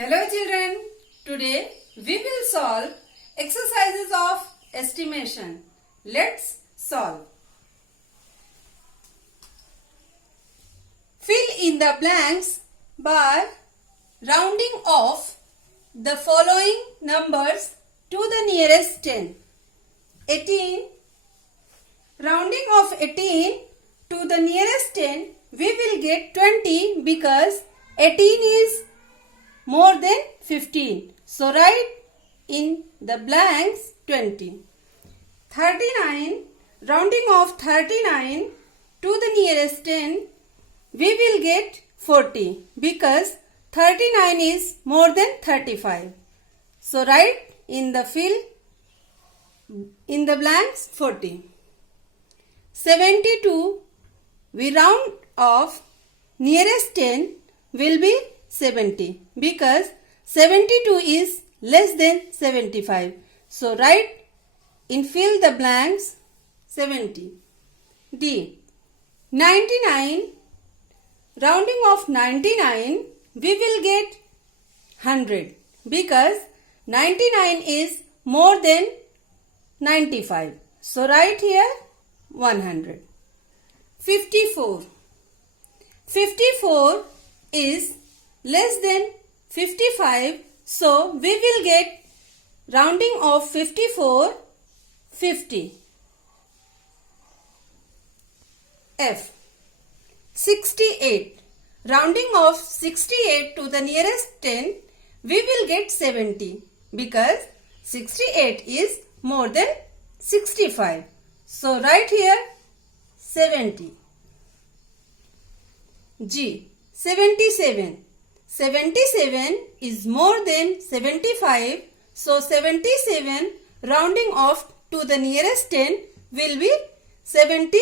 Hello children, today we will solve exercises of estimation. Let's solve. Fill in the blanks by rounding off the following numbers to the nearest 10. 18. Rounding off 18 to the nearest 10, we will get 20 because 18 is more than 15. So write in the blanks 20. 39. Rounding off 39 to the nearest 10, we will get 40 because 39 is more than 35. So write in the blanks 40. 72. We round off nearest 10 will be 70 because 72 is less than 75. So write in fill the blanks 70. D. 99. Rounding off 99, we will get 100 because 99 is more than 95. So write here 100. 54. 54 is less than 55. So we will get rounding of 54 50. F. 68. Rounding off 68 to the nearest 10, we will get 70 because 68 is more than 65. So write here 70. G. 77. 77 is more than 75. So 77 rounding off to the nearest 10 will be 70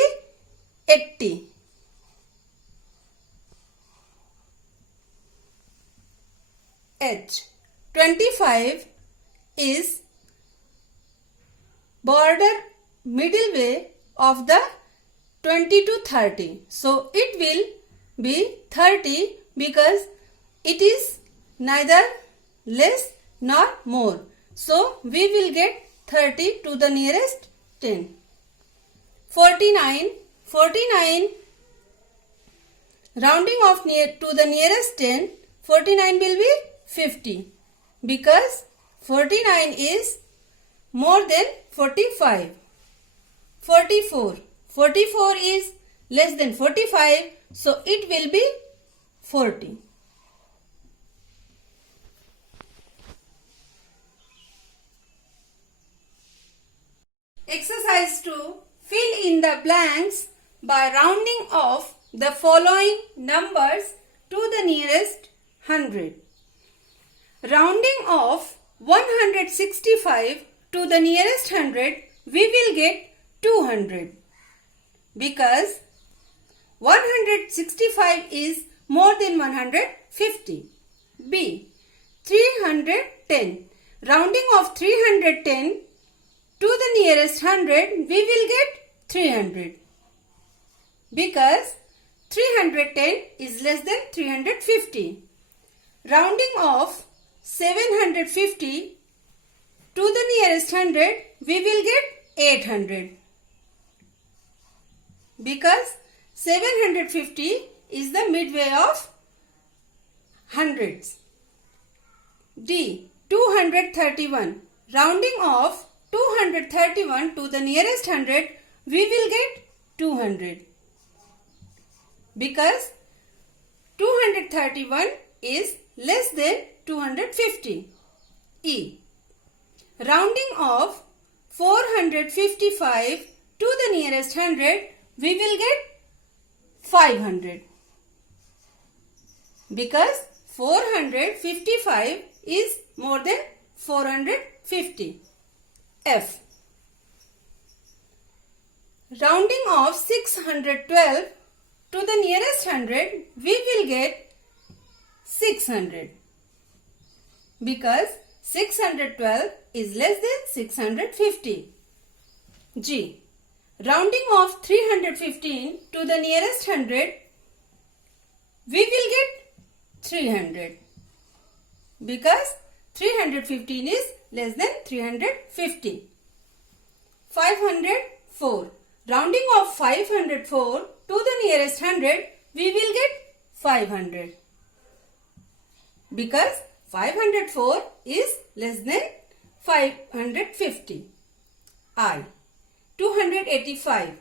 80. H. 25 is border middle way of the 20 to 30. So it will be 30 because it is neither less nor more. So we will get 30 to the nearest 10. 49. 49 rounding off to the nearest 10, 49 will be 50 because 49 is more than 45. 44. 44 is less than 45, so it will be 40. Exercise 2. Fill in the blanks by rounding off the following numbers to the nearest 100. Rounding off 165 to the nearest 100, we will get 200 because 165 is more than 150. B. 310. Rounding off 310 to the nearest 100, we will get 300 because 310 is less than 350. Rounding off 750 to the nearest 100, we will get 800 because 750 is the midway of hundreds. D. 231. Rounding off 231 to the nearest 100, we will get 200 because 231 is less than 250. E. Rounding off 455 to the nearest 100, we will get 500 because 455 is more than 450. F. Rounding off 612 to the nearest 100, we will get 600 because 612 is less than 650. G. Rounding off 315 to the nearest 100, we will get 300 because 315 is less than 350. 504. Rounding off 504 to the nearest 100, we will get 500. Because 504 is less than 550. I. 285.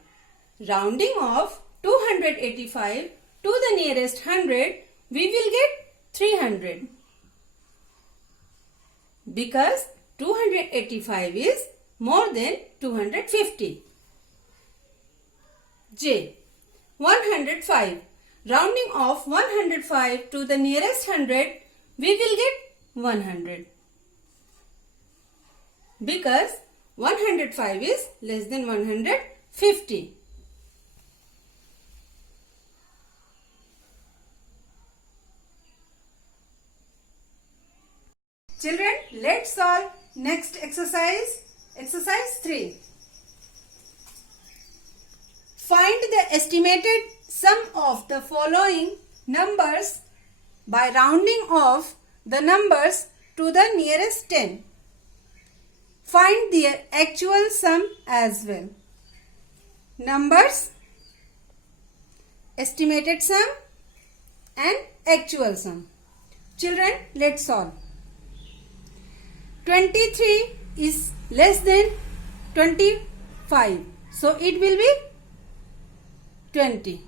Rounding off 285 to the nearest 100, we will get 300. Because 285 is more than 250. J. 105. Rounding off 105 to the nearest 100, we will get 100. Because 105 is less than 150. Children, let's solve next exercise. Exercise 3. Find the estimated sum of the following numbers by rounding off the numbers to the nearest 10. Find their actual sum as well. Numbers, estimated sum and actual sum. Children, let's solve. 23 is less than 25. So it will be 20.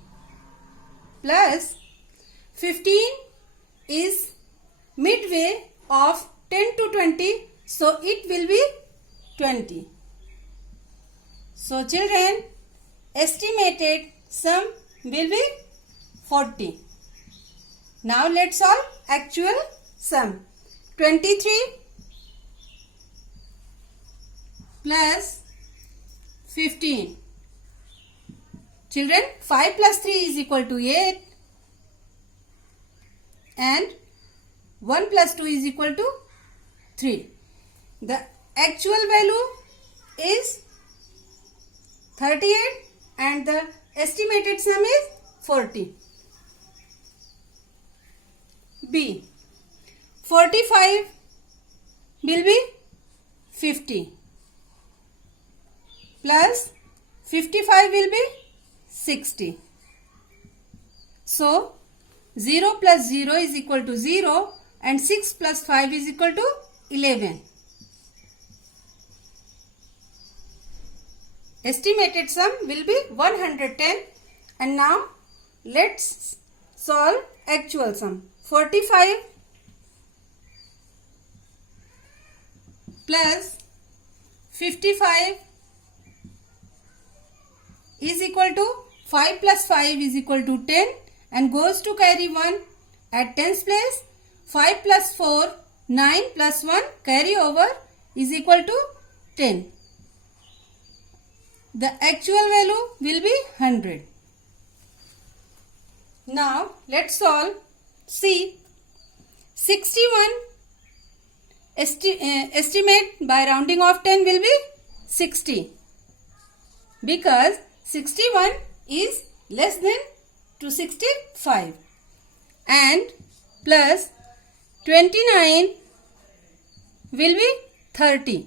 Plus 15 is midway of 10 to 20. So it will be 20. So children, estimated sum will be 40. Now let's solve actual sum. 23 plus 15. Children, 5 plus 3 is equal to 8 and 1 plus 2 is equal to 3. The actual value is 38 and the estimated sum is 40. B. 45 will be 50 plus 55 will be 60. So 0 plus 0 is equal to 0 and 6 plus 5 is equal to 11. Estimated sum will be 110. And now let's solve actual sum. 45 plus 55 is equal to 5 plus 5 is equal to 10 and goes to carry 1 at tens place. 5 plus 4, 9 plus 1 carry over is equal to 10. The actual value will be 100. Now let's solve C. 61 estimate by rounding off 10 will be 60 because 61 is less than 265 and plus 29 will be 30.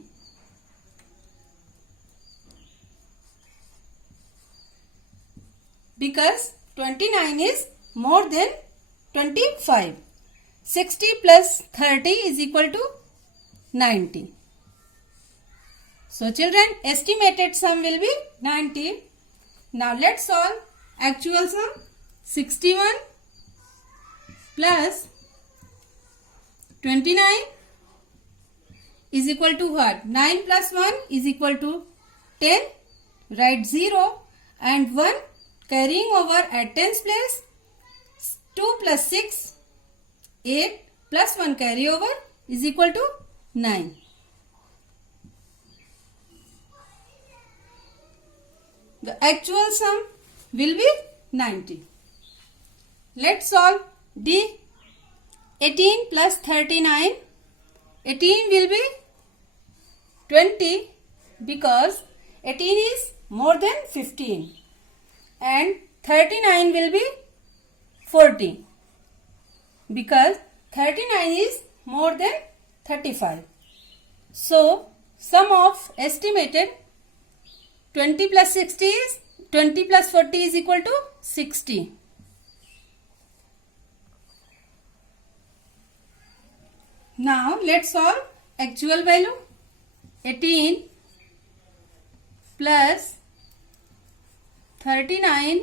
Because 29 is more than 25. 60 plus 30 is equal to 90. So children, estimated sum will be 90. Now let's solve actual sum. 61 plus 29 is equal to what? 9 plus 1 is equal to 10. Write 0 and 1 carrying over at tens place. 2 plus 6, 8 plus 1 carry over is equal to 9. The actual sum will be 90. Let's solve D. 18 plus 39. 18 will be 20 because 18 is more than 15 and 39 will be 40 because 39 is more than 35. So, sum of estimated 20 plus 60 is 20 plus 40 is equal to 60. Now, let's solve actual value. 18 plus 39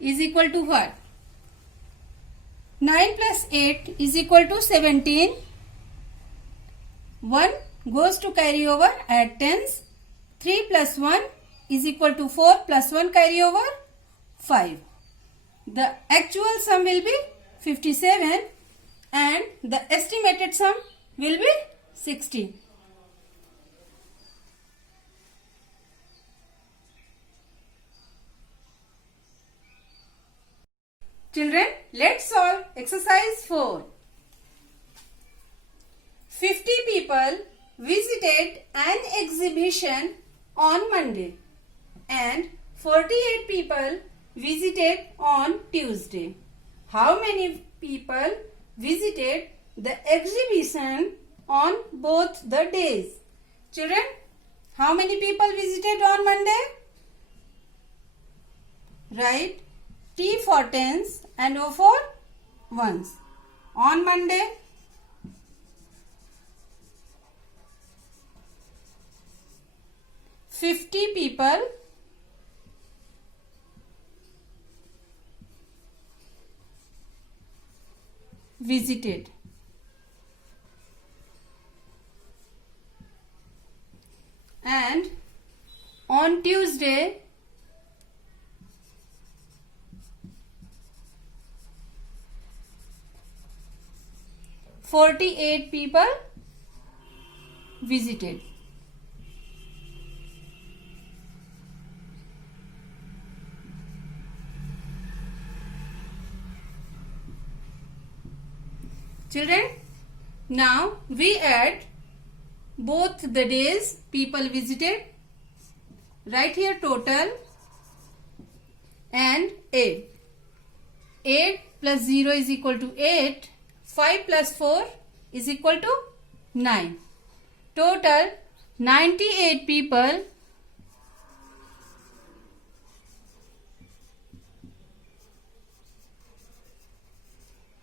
is equal to what? 9 plus 8 is equal to 17. 1 goes to carry over, add tens. 3 plus 1 is equal to 4 plus 1 carry over 5. The actual sum will be 57 and the estimated sum will be 60. Children, let's solve exercise 4. 50 people visited an exhibition on Monday and 48 people visited on Tuesday. How many people visited the exhibition on both the days? Children, how many people visited on Monday? Write T for tens and O for ones. On Monday, $50 people visited. And on Tuesday, $48 people visited. Children, now we add both the days people visited. Write here total and 8. 8 plus 0 is equal to 8. 5 plus 4 is equal to 9. Total 98 people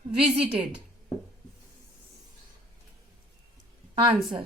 visited. Answer.